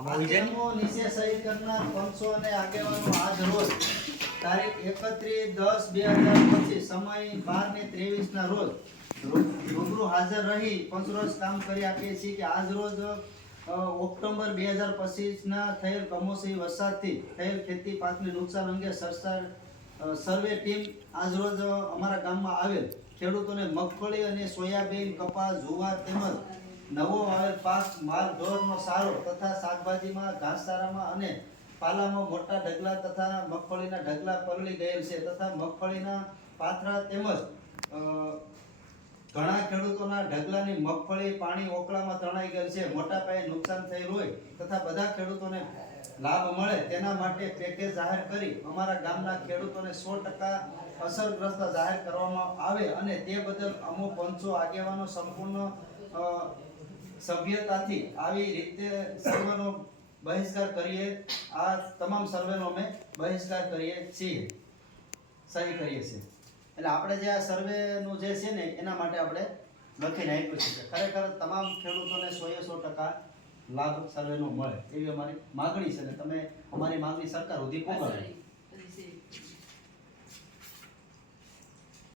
નીચે સહી કરનાર પંચો અને આગેવાનો આજ રોજ તારીખ 31/10/2025 સમય 12:23 ના રોજ રૂબરૂ હાજર રહી પંચરોજ કામ કરી આપીએ છીએ કે આજ રોજ ઓક્ટોબર 2025 ના થયેલ કમોસમી વરસાદથી થયેલ ખેતી પાકને નુકસાન અંગે સર્વે ટીમ આજ રોજ અમારા ગામમાં આવેલ ખેડૂતોને મગફળી અને સોયાબીન, કપાસ, જુવાર તેમજ નવો આવેલ પાક માલ ઢોરનો સારો તથા શાકભાજીમાં ઘાસચારામાં અને પાલામાં મોટા ઢગલા તથા મગફળીના ઢગલા પલળી ગયેલ છે તથા મગફળીના પાથરા તેમજ ઘણા ખેડૂતોના ઢગલાની મગફળી પાણી ઓકળામાં તણાઈ ગયેલ છે. મોટા પાયે નુકસાન થયેલ હોય તથા બધા ખેડૂતોને લાભ મળે તેના માટે પેકેજ જાહેર કરી અમારા ગામના ખેડૂતોને 100% અસરગ્રસ્ત જાહેર કરવામાં આવે અને તે બદલ અમો પંચો આગેવાનો સંપૂર્ણ સભ્યતાથી આવી રીતે સર્વેનો બહિષ્કાર કરીએ. આ તમામ સર્વેનો અમે બહિષ્કાર કરીએ છીએ, સહી કરીએ છીએ. એટલે આપણે જે આ સર્વેનું જે છે ને એના માટે આપણે લખીને આપ્યું છે. ખરેખર તમામ ખેડૂતોને 100% લાભ સર્વેનો મળે એવી અમારી માગણી છે અને તમે અમારી માગણી સરકાર સુધી પહોંચાડો.